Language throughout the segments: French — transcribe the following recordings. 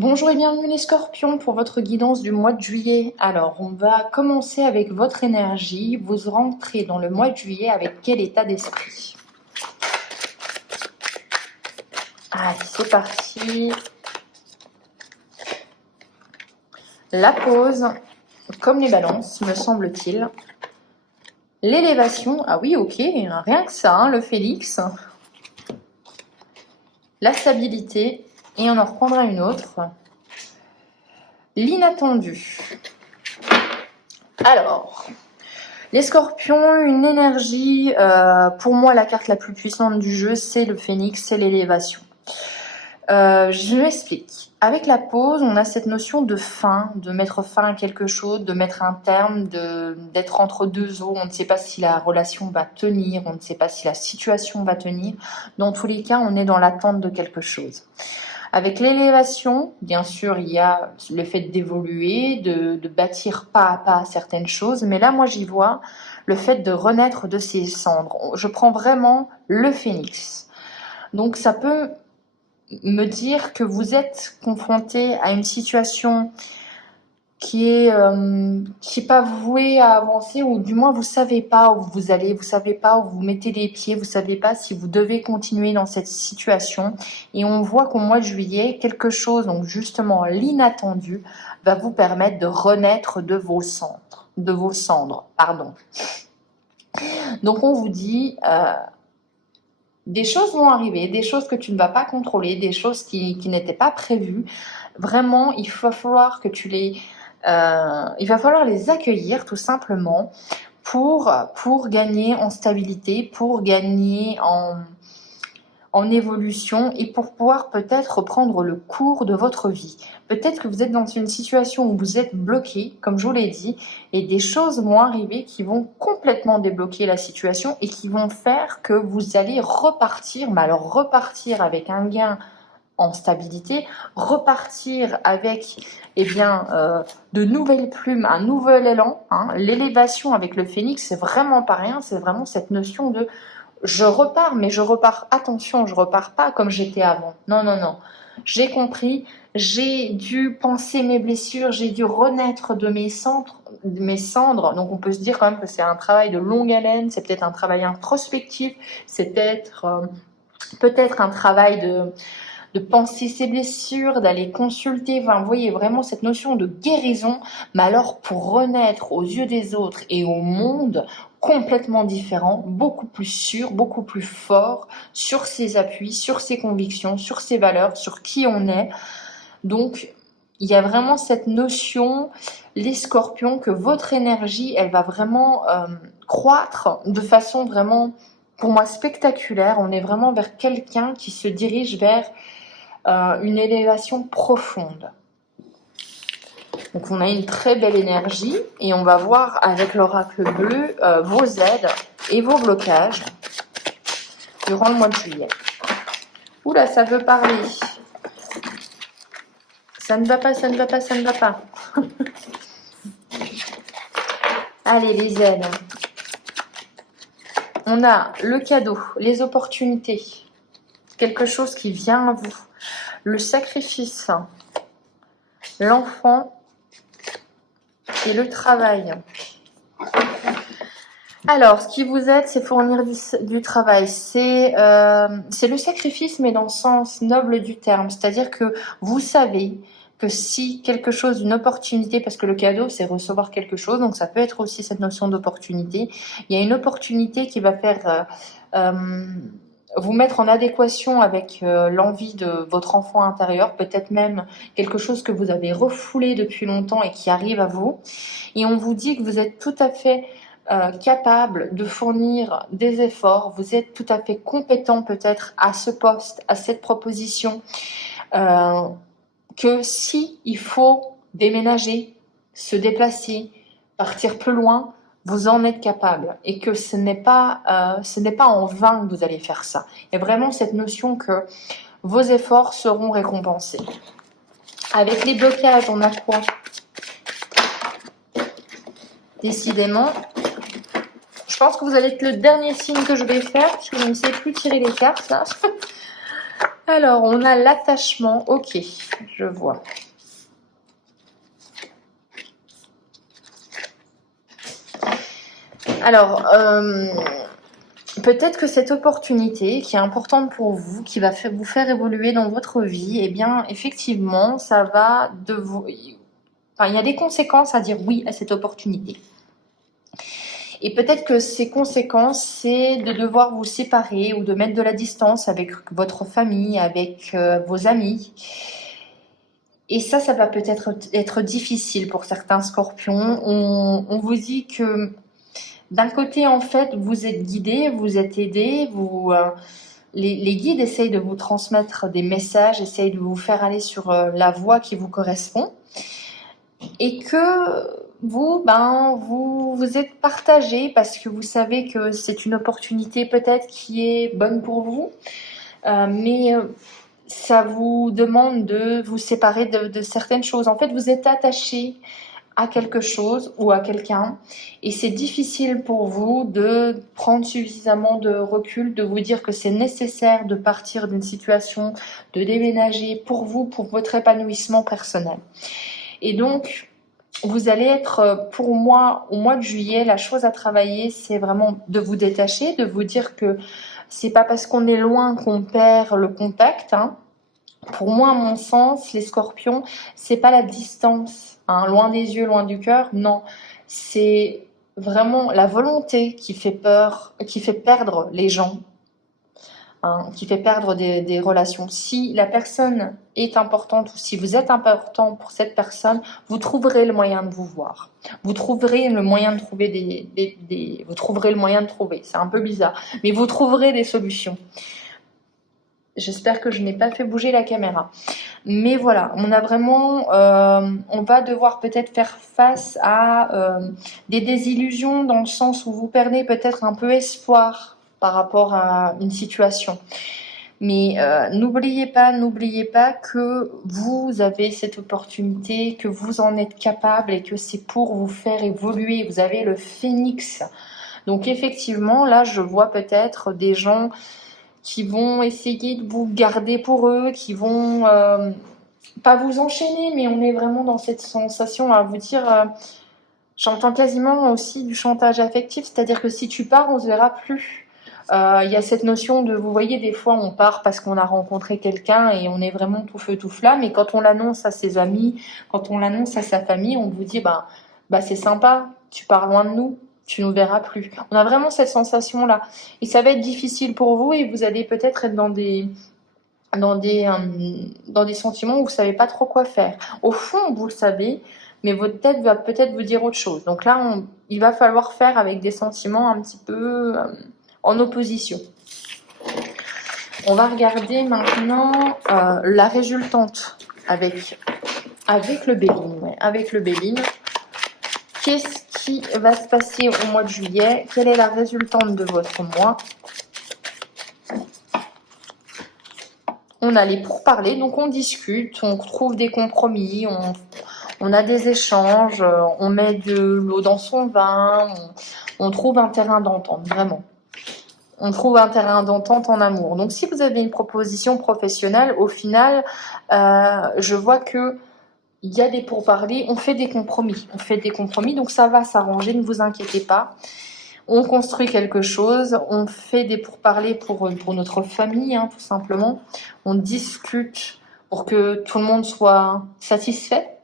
Bonjour et bienvenue les scorpions pour votre guidance du mois de juillet. Alors, on va commencer avec votre énergie. Vous rentrez dans le mois de juillet avec quel état d'esprit? Allez, c'est parti. La pause, comme les balances, me semble-t-il. L'élévation, ah oui, ok, rien que ça, hein, le Félix. La stabilité, et on en reprendra une autre. L'inattendu. Alors, les scorpions, une énergie, pour moi la carte la plus puissante du jeu, c'est le phénix, c'est l'élévation. Je m'explique. Avec la pause, on a cette notion de fin, de mettre fin à quelque chose, de mettre un terme, d'être entre deux eaux. On ne sait pas si la relation va tenir, on ne sait pas si la situation va tenir. Dans tous les cas, on est dans l'attente de quelque chose. Avec l'élévation, bien sûr, il y a le fait d'évoluer, de bâtir pas à pas certaines choses. Mais là, moi, j'y vois le fait de renaître de ses cendres. Je prends vraiment le phénix. Donc, ça peut me dire que vous êtes confronté à une situation qui est pas vouée à avancer, ou du moins vous savez pas où vous allez, vous savez pas où vous mettez les pieds, vous savez pas si vous devez continuer dans cette situation. Et on voit qu'au mois de juillet, quelque chose, donc justement l'inattendu, va vous permettre de renaître de vos cendres, pardon. Donc on vous dit des choses vont arriver, des choses que tu ne vas pas contrôler, des choses qui n'étaient pas prévues. Vraiment, il va falloir que il va falloir les accueillir tout simplement pour gagner en stabilité, pour gagner en évolution et pour pouvoir peut-être reprendre le cours de votre vie. Peut-être que vous êtes dans une situation où vous êtes bloqué, comme je vous l'ai dit, et des choses vont arriver qui vont complètement débloquer la situation et qui vont faire que vous allez repartir, mais alors repartir avec un gain en stabilité, repartir avec de nouvelles plumes, un nouvel élan. L'élévation avec le phénix, c'est vraiment pas rien, c'est vraiment cette notion de je repars, mais je repars, attention, je repars pas comme j'étais avant. Non, non, non. J'ai compris, j'ai dû penser mes blessures, j'ai dû renaître de mes cendres. Donc on peut se dire quand même que c'est un travail de longue haleine, c'est peut-être un travail introspectif, c'est peut-être un travail de penser ses blessures, d'aller consulter. Enfin, vous voyez vraiment cette notion de guérison, mais alors pour renaître aux yeux des autres et au monde complètement différent, beaucoup plus sûr, beaucoup plus fort sur ses appuis, sur ses convictions, sur ses valeurs, sur qui on est. Donc, il y a vraiment cette notion, les scorpions, que votre énergie, elle va vraiment croître de façon vraiment, pour moi, spectaculaire. On est vraiment vers quelqu'un qui se dirige vers une élévation profonde. Donc on a une très belle énergie et on va voir avec l'oracle bleu vos aides et vos blocages durant le mois de juillet. Oula, ça veut parler. Ça ne va pas, ça ne va pas, ça ne va pas. Allez, les aides. On a le cadeau, les opportunités, quelque chose qui vient à vous, le sacrifice, l'enfant et le travail. Alors, ce qui vous aide, c'est fournir du travail. C'est le sacrifice, mais dans le sens noble du terme. C'est-à-dire que vous savez que si quelque chose, une opportunité, parce que le cadeau, c'est recevoir quelque chose, donc ça peut être aussi cette notion d'opportunité. Il y a une opportunité qui va faire vous mettre en adéquation avec l'envie de votre enfant intérieur, peut-être même quelque chose que vous avez refoulé depuis longtemps et qui arrive à vous. Et on vous dit que vous êtes tout à fait capable de fournir des efforts, vous êtes tout à fait compétent peut-être à ce poste, à cette proposition, que si il faut déménager, se déplacer, partir plus loin, vous en êtes capable et que ce n'est pas en vain que vous allez faire ça. Il y a vraiment cette notion que vos efforts seront récompensés. Avec les blocages, on a quoi? Décidément, je pense que vous allez être le dernier signe que je vais faire, parce que je ne sais plus tirer les cartes là. Alors, on a l'attachement, ok. Je vois. Alors, peut-être que cette opportunité qui est importante pour vous, qui va vous faire évoluer dans votre vie, eh bien, effectivement, ça va de vous... Enfin, il y a des conséquences à dire oui à cette opportunité. Et peut-être que ces conséquences, c'est de devoir vous séparer ou de mettre de la distance avec votre famille, avec vos amis. Et ça va peut-être être difficile pour certains scorpions. On vous dit que d'un côté, en fait, vous êtes guidé, vous êtes aidé, les guides essayent de vous transmettre des messages, essayent de vous faire aller sur la voie qui vous correspond. Et que vous êtes partagé parce que vous savez que c'est une opportunité peut-être qui est bonne pour vous, mais ça vous demande de vous séparer de certaines choses. En fait, vous êtes attaché à quelque chose ou à quelqu'un et c'est difficile pour vous de prendre suffisamment de recul, de vous dire que c'est nécessaire de partir d'une situation, de déménager pour vous, pour votre épanouissement personnel. Et donc, vous allez être, pour moi, au mois de juillet, la chose à travailler, c'est vraiment de vous détacher, de vous dire que c'est pas parce qu'on est loin qu'on perd le contact. Pour moi, à mon sens, les scorpions, c'est pas la distance, loin des yeux, loin du cœur. Non, c'est vraiment la volonté qui fait peur, qui fait perdre les gens. Qui fait perdre des relations. Si la personne est importante ou si vous êtes important pour cette personne, vous trouverez le moyen de vous voir. Vous trouverez le moyen de trouver vous trouverez le moyen de trouver. C'est un peu bizarre, mais vous trouverez des solutions. J'espère que je n'ai pas fait bouger la caméra. Mais voilà, on a vraiment, on va devoir peut-être faire face à des désillusions dans le sens où vous perdez peut-être un peu espoir par rapport à une situation. Mais n'oubliez pas que vous avez cette opportunité, que vous en êtes capable et que c'est pour vous faire évoluer. Vous avez le phénix. Donc effectivement, là, je vois peut-être des gens qui vont essayer de vous garder pour eux, qui vont pas vous enchaîner, mais on est vraiment dans cette sensation à vous dire... j'entends quasiment aussi du chantage affectif, c'est-à-dire que si tu pars, on se verra plus. Il y a cette notion de, vous voyez, des fois on part parce qu'on a rencontré quelqu'un et on est vraiment tout feu tout flamme, mais quand on l'annonce à ses amis, quand on l'annonce à sa famille, on vous dit bah c'est sympa, tu pars loin de nous, tu nous verras plus. On a vraiment cette sensation là et ça va être difficile pour vous et vous allez peut-être être dans des sentiments où vous savez pas trop quoi faire. Au fond, vous le savez, mais votre tête va peut-être vous dire autre chose. Donc là, il va falloir faire avec des sentiments un petit peu en opposition. On va regarder maintenant la résultante avec le Béline. Ouais, avec le Béline. Qu'est-ce qui va se passer au mois de juillet? Quelle est la résultante de votre mois? On a les pourparlers, donc on discute, on trouve des compromis, on a des échanges, on met de l'eau dans son vin, on trouve un terrain d'entente, vraiment. On trouve un terrain d'entente en amour. Donc si vous avez une proposition professionnelle, au final, je vois que il y a des pourparlers, on fait des compromis. Donc ça va s'arranger, ne vous inquiétez pas. On construit quelque chose, on fait des pourparlers pour notre famille, tout simplement. On discute pour que tout le monde soit satisfait.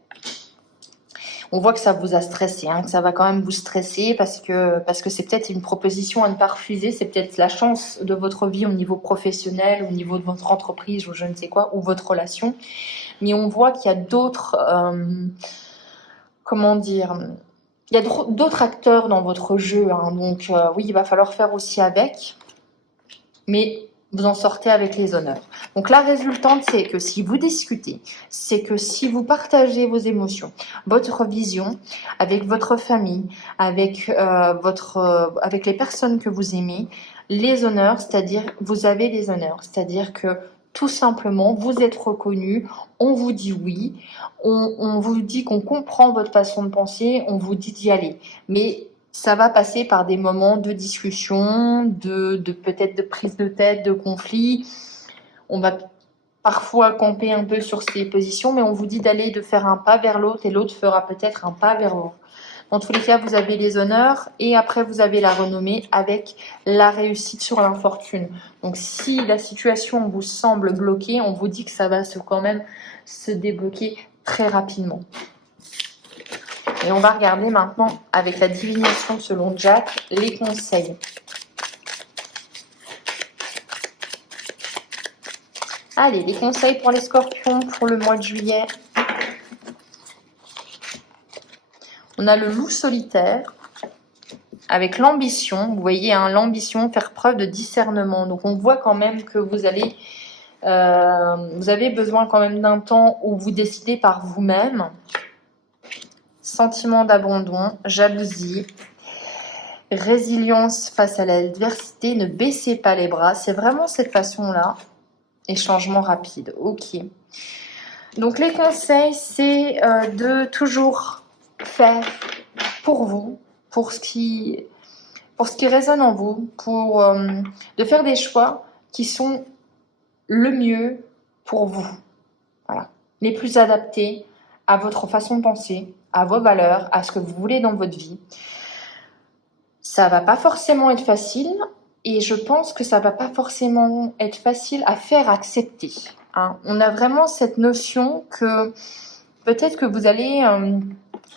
On voit que ça vous a stressé, que ça va quand même vous stresser parce que c'est peut-être une proposition à ne pas refuser, c'est peut-être la chance de votre vie au niveau professionnel, au niveau de votre entreprise ou je ne sais quoi, ou votre relation. Mais on voit qu'il y a d'autres, il y a d'autres acteurs dans votre jeu, donc oui, il va falloir faire aussi avec, mais vous en sortez avec les honneurs. Donc la résultante, c'est que si vous discutez, c'est que si vous partagez vos émotions, votre vision avec votre famille, avec avec les personnes que vous aimez, les honneurs, c'est-à-dire vous avez des honneurs, c'est-à-dire que tout simplement, vous êtes reconnu, on vous dit oui, on vous dit qu'on comprend votre façon de penser, on vous dit d'y aller. Mais ça va passer par des moments de discussion, de peut-être de prise de tête, de conflit. On va parfois camper un peu sur ces positions, mais on vous dit de faire un pas vers l'autre et l'autre fera peut-être un pas vers vous. Dans tous les cas, vous avez les honneurs et après vous avez la renommée avec la réussite sur l'infortune. Donc si la situation vous semble bloquée, on vous dit que ça va quand même se débloquer très rapidement. Et on va regarder maintenant avec la divination selon Jack les conseils. Allez, les conseils pour les scorpions pour le mois de juillet. On a le loup solitaire avec l'ambition. Vous voyez, hein, l'ambition, faire preuve de discernement. Donc, on voit quand même que vous avez besoin quand même d'un temps où vous décidez par vous-même. Sentiment d'abandon, jalousie, résilience face à l'adversité. Ne baissez pas les bras. C'est vraiment cette façon-là. Et changement rapide. Ok. Donc, les conseils, c'est de toujours faire pour vous, pour ce qui résonne en vous, de faire des choix qui sont le mieux pour vous. Voilà. Les plus adaptés à votre façon de penser, à vos valeurs, à ce que vous voulez dans votre vie. Ça va pas forcément être facile et je pense que ça va pas forcément être facile à faire accepter. Hein. On a vraiment cette notion que peut-être que vous allez...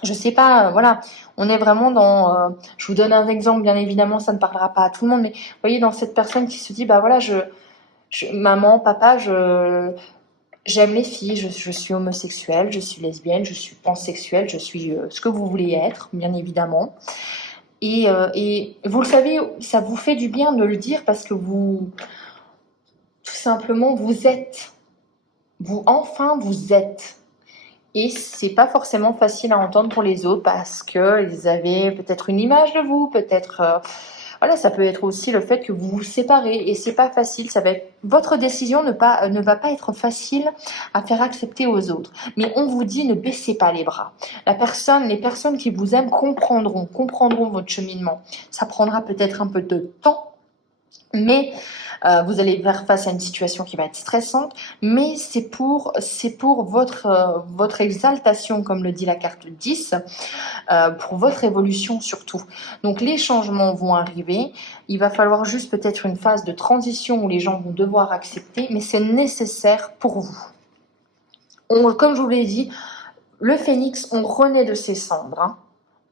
je sais pas, voilà, on est vraiment dans... je vous donne un exemple, bien évidemment, ça ne parlera pas à tout le monde, mais vous voyez, dans cette personne qui se dit, bah voilà, maman, papa, j'aime les filles, je suis homosexuelle, je suis lesbienne, je suis pansexuelle, je suis ce que vous voulez être, bien évidemment. Et vous le savez, ça vous fait du bien de le dire parce que vous, tout simplement, vous êtes. Vous êtes. Et c'est pas forcément facile à entendre pour les autres parce qu'ils avaient peut-être une image de vous, peut-être... voilà, ça peut être aussi le fait que vous vous séparez et c'est pas facile. Votre décision ne va pas être facile à faire accepter aux autres. Mais on vous dit ne baissez pas les bras. Les personnes qui vous aiment comprendront votre cheminement. Ça prendra peut-être un peu de temps, mais vous allez faire face à une situation qui va être stressante, mais c'est pour votre exaltation, comme le dit la carte 10, pour votre évolution surtout. Donc les changements vont arriver, il va falloir juste peut-être une phase de transition où les gens vont devoir accepter, mais c'est nécessaire pour vous. Comme je vous l'ai dit, le phénix, on renaît de ses cendres, hein.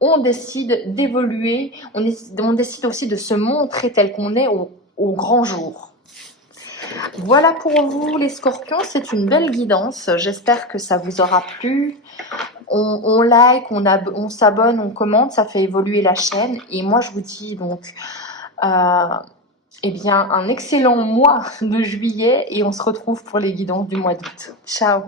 On décide d'évoluer, on décide aussi de se montrer tel qu'on est au grand jour. Voilà pour vous les scorpions, c'est une belle guidance, j'espère que ça vous aura plu. On like, on s'abonne, on commente, ça fait évoluer la chaîne. Et moi je vous dis donc eh bien un excellent mois de juillet et on se retrouve pour les guidances du mois d'août. Ciao.